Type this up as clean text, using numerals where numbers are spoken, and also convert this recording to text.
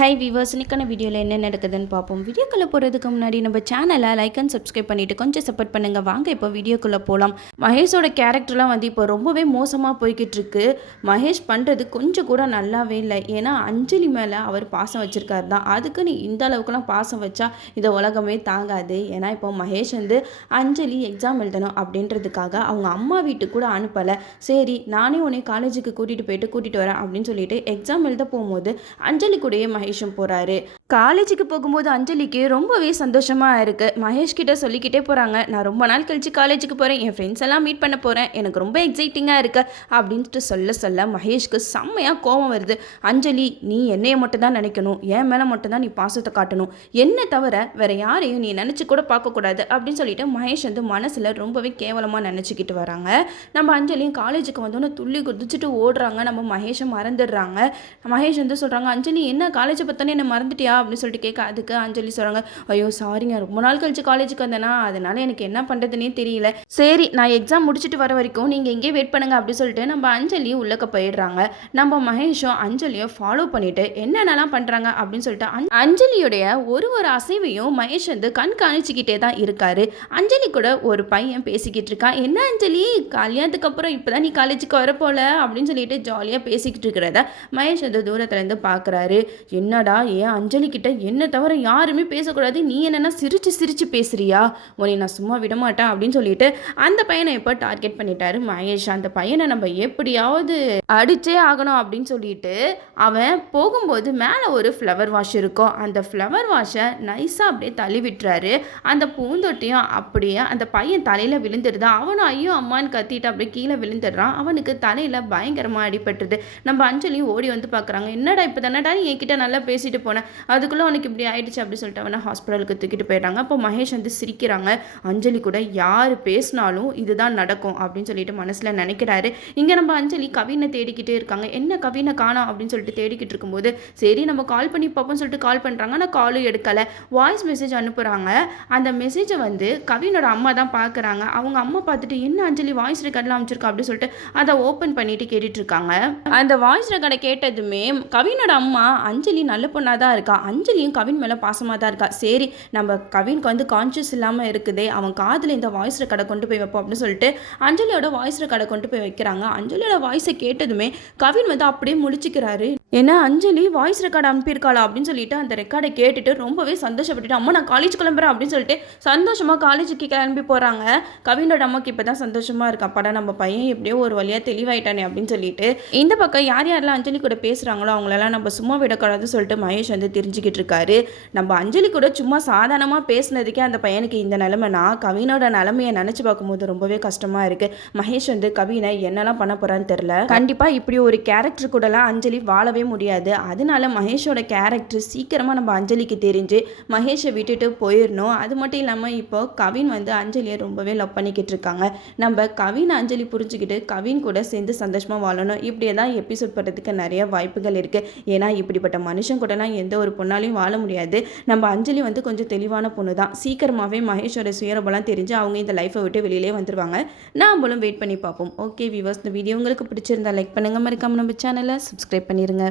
High viewers, இன்னைக்கான வீடியோவில் என்ன நடக்குதுன்னு பார்ப்போம். வீடியோக்குள்ளே போகிறதுக்கு முன்னாடி நம்ம சேனலை லைக் அண்ட் சப்ஸ்கிரைப் பண்ணிவிட்டு கொஞ்சம் சப்போர்ட் பண்ணுங்கள். வாங்க இப்போ வீடியோக்குள்ளே போகலாம். மகேஷோட கேரக்டர்லாம் இப்போ ரொம்பவே மோசமாக போய்கிட்டு இருக்கு. மகேஷ் பண்ணுறது கொஞ்சம் கூட நல்லாவே இல்லை. ஏன்னா அஞ்சலி மேலே அவர் பாசம் வச்சுருக்காரு தான். அதுக்குன்னு இந்த அளவுக்குலாம் பாசம் வச்சா இதை உலகமே தாங்காது. ஏன்னா இப்போ மகேஷ் அஞ்சலி எக்ஸாம் எழுதணும் அப்படின்றதுக்காக அவங்க அம்மா வீட்டுக்கு கூட அனுப்பலை. சரி நானே உன்னை காலேஜுக்கு கூட்டிகிட்டு வரேன் அப்படின்னு சொல்லிட்டு எக்ஸாம் எழுத போகும்போது அஞ்சலி கூடயே மகேஷும் போகிறாரு. காலேஜுக்கு போகும்போது அஞ்சலிக்கு ரொம்பவே சந்தோஷமாக இருக்குது. மகேஷ் கிட்ட சொல்லிக்கிட்டே போகிறாங்க, நான் ரொம்ப நாள் கழிச்சு காலேஜுக்கு போகிறேன், என் ஃப்ரெண்ட்ஸ் எல்லாம் மீட் பண்ண போகிறேன், எனக்கு ரொம்ப எக்ஸைட்டிங்காக இருக்குது அப்படின்ட்டு சொல்ல மகேஷ்க்கு செம்மையாக கோபம் வருது. அஞ்சலி, நீ என்னையை மட்டும் தான் நினைக்கணும், என் மேலே மட்டும்தான் நீ பாசத்தை காட்டணும், என்னை தவிர வேற யாரையும் நீ நினச்சி கூட பார்க்கக்கூடாது அப்படின்னு சொல்லிட்டு மகேஷ் மனசில் ரொம்பவே கேவலமாக நினச்சிக்கிட்டு வராங்க. நம்ம அஞ்சலியும் காலேஜுக்கு வந்தோன்னு துள்ளி குதிச்சுட்டு ஓடுறாங்க. நம்ம மகேஷை மறந்துடுறாங்க. மகேஷ் சொல்கிறாங்க, அஞ்சலி என்ன காலேஜை பற்றினே என்ன மறந்துட்டியா அப்படின்னு சொல்லிட்டு கேட்க, அதுக்கு அஞ்சலி சொல்கிறாங்க, ஐயோ சாரிங்க, ரொம்ப நாள் கழிச்சு காலேஜுக்கு வந்தேனா, அதனால எனக்கு என்ன பண்ணுறதுனே தெரியல, சரி நான் எக்ஸாம் முடிச்சுட்டு வர வரைக்கும் நீங்கள் எங்கேயே வெயிட் பண்ணுங்க அப்படின்னு சொல்லிட்டு நம்ம அஞ்சலி உள்ளக்க போயிடுறாங்க. நம்ம மகேஷும் அஞ்சலியை ஃபாலோ பண்ணிட்டு என்னென்னலாம் பண்ணுறாங்க அப்படின்னு சொல்லிட்டு அஞ்சலியுடைய ஒரு அசைவையும் மகேஷ் கண்காணிச்சுக்கிட்டே தான் இருக்காரு. அஞ்சலி கூட ஒரு பையன் பேசிக்கிட்டு இருக்கான். என்ன அஞ்சலி, கல்யாணத்துக்கு அப்புறம் இப்போதான் நீ காலேஜுக்கு வரப்போல அப்படின்னு சொல்லிட்டு ஜாலியாக பேசிக்கிட்டு இருக்கிறத மகேஷ் தூரத்துலேருந்து பார்க்குறாரு. என்னடா, ஏன் அஞ்சலி கிட்ட என்ன தவிர யாருமே பேசக்கூடாது, நீ என்னன்னா சிரிச்சு பேசுறியா, உன்னை நான் சும்மா விடமாட்டேன் அப்படின்னு சொல்லிட்டு அந்த பையனை இப்போ டார்கெட் பண்ணிட்டாரு மகேஷ். அந்த பையனை நம்ம எப்படியாவது அடிச்சே ஆகணும் அப்படின்னு சொல்லிட்டு அவன் போகும்போது மேலே ஒரு ஃப்ளவர் வாஷ் இருக்கும். அந்த ஃப்ளவர் வாஷை நைஸாக அப்படியே தள்ளி விட்டுறாரு. அந்த பூந்தொட்டியும் அப்படியே அந்த பையன் தலையில் விழுந்துடுது. அவனும் ஐயோ அம்மான்னு கத்திட்டு அப்படியே கீழே விழுந்துடுறான். அவனுக்கு தலையில் பயங்கரமாக அடிபட்டுருது. நம்ம அஞ்சலியும் ஓடி வந்து பார்க்குறாங்க, என்னடா இப்போ தானடா நீ என்கிட்ட நல்லா பேசிட்டு போனேன், அதுக்குள்ளே உனக்கு இப்படி ஆயிடுச்சு அப்படின்னு சொல்லிட்டு அவனை ஹாஸ்பிட்டலுக்கு தூக்கிட்டு போயிடுறாங்க. அப்போ மகேஷ் சிரிக்கிறாங்க. அஞ்சலி கூட யார் பேசினாலும் இதுதான் நடக்கும் அப்படின்னு சொல்லிட்டு மனசில் நினைக்கிறாரு. இங்கே நம்ம அஞ்சலி கவினை தேடிக்கிட்டே இருக்காங்க. என்ன கவினை காணோம் அப்படின்னு சொல்லிட்டு தேடிக்கிட்டு இருக்கும்போது சரி நம்ம கால் பண்ணி பார்ப்போம்னு சொல்லிட்டு கால் பண்ணுறாங்க. ஆனால் காலும் எடுக்கலை. வாய்ஸ் மெசேஜ் அனுப்புகிறாங்க. அந்த மெசேஜை கவினோட அம்மா தான் பார்க்குறாங்க. அவங்க அம்மா பார்த்துட்டு என்ன அஞ்சலி வாய்ஸ் ரெக்கார்ட்லாம் அமைச்சிருக்கா அப்படின்னு சொல்லிட்டு அதை ஓப்பன் பண்ணிட்டு கேட்டுட்டு இருக்காங்க. அந்த வாய்ஸ் ரெக்கார்டை கேட்டதுமே கவினோட அம்மா, அஞ்சலி நல்ல பொண்ணாக தான் இருக்கா, அஞ்சலியும் கவின் மேலே பாசமாக தான் இருக்கா, சரி நம்ம கவினுக்கு கான்ஷியஸ் இல்லாமல் இருக்குதே, அவன் காதில் இந்த வாய்ஸ் ரெக்கார்டை கொண்டு போய் வைப்போம் அப்படின்னு சொல்லிட்டு அஞ்சலியோட வாய்ஸ் ரெக்கார்டை கொண்டு போய் வைக்கிறாங்க. அஞ்சலியோட வாய்ஸை கேட்டதுமே கவின் அப்படியே முழிச்சுக்கிறாரு. ஏன்னா அஞ்சலி வாய்ஸ் ரெக்கார்டு அனுப்பியிருக்காளா அப்படின்னு சொல்லிட்டு அந்த ரெக்கார்டை கேட்டுட்டு ரொம்பவே சந்தோஷப்பட்டுட்டு, அம்மா நான் காலேஜ் கிளம்புறேன் அப்படின்னு சொல்லிட்டு சந்தோஷமாக காலேஜுக்கு கிளம்பி போகிறாங்க. கவினோட அம்மாக்கு இப்போ தான் சந்தோஷமாக இருக்கா, படம் நம்ம பையன் எப்படியோ ஒரு வழியாக தெளிவாயிட்டானே அப்படின்னு சொல்லிட்டு இந்த பக்கம் யாரெல்லாம் அஞ்சலி கூட பேசுகிறாங்களோ அவங்களெல்லாம் நம்ம சும்மா விடக்கூடாதுன்னு சொல்லிட்டு மகேஷ் தெரிஞ்சுக்கிட்டு இருக்காரு. நம்ம அஞ்சலி கூட சும்மா சாதாரணமாக பேசினதுக்கே அந்த பையனுக்கு இந்த நிலைமைனா கவினோட நிலைமையை நினச்சி பார்க்கும்போது ரொம்பவே கஷ்டமாக இருக்குது. மகேஷ் கவினை என்னெல்லாம் பண்ண போகிறான்னு தெரில. கண்டிப்பாக இப்படி ஒரு கேரக்டர் கூடலாம் அஞ்சலி வாழவே முடியாது. அதனால மகேஷோட கேரக்டர் சீக்கிரமாக நம்ம அஞ்சலிக்கு தெரிஞ்சு மகேஷை விட்டுட்டு போயிடணும். அது மட்டும் இல்லாமல் இப்போ கவின் அஞ்சலியை ரொம்பவே லவ் பண்ணிக்கிட்டு இருக்காங்க. நம்ம கவின் அஞ்சலி புரிஞ்சுக்கிட்டு கவின் கூட சேர்ந்து சந்தோஷமாக வாழணும். இப்படியே தான் எபிசோட் படுறதுக்கு நிறைய வாய்ப்புகள் இருக்குது. ஏன்னா இப்படிப்பட்ட மனுஷன் கூடலாம் எந்த ஒரு பொண்ணாலையும் வாழ முடியாது. நம்ம அஞ்சலி கொஞ்சம் தெளிவான பொண்ணு தான். சீக்கிரமாகவே மகேஷோட சுயரபெல்லாம் தெரிஞ்சு அவங்க இந்த லைஃப்பை விட்டு வெளியிலே வந்துடுவாங்க. நாமளும் வெயிட் பண்ணி பார்ப்போம். ஓகே வியூவர்ஸ், இந்த வீடியோ உங்களுக்கு பிடிச்சிருந்தா லைக் பண்ணுங்கள், மறக்காம நம்ம சேனலை சப்ஸ்கிரைப் பண்ணிடுங்க.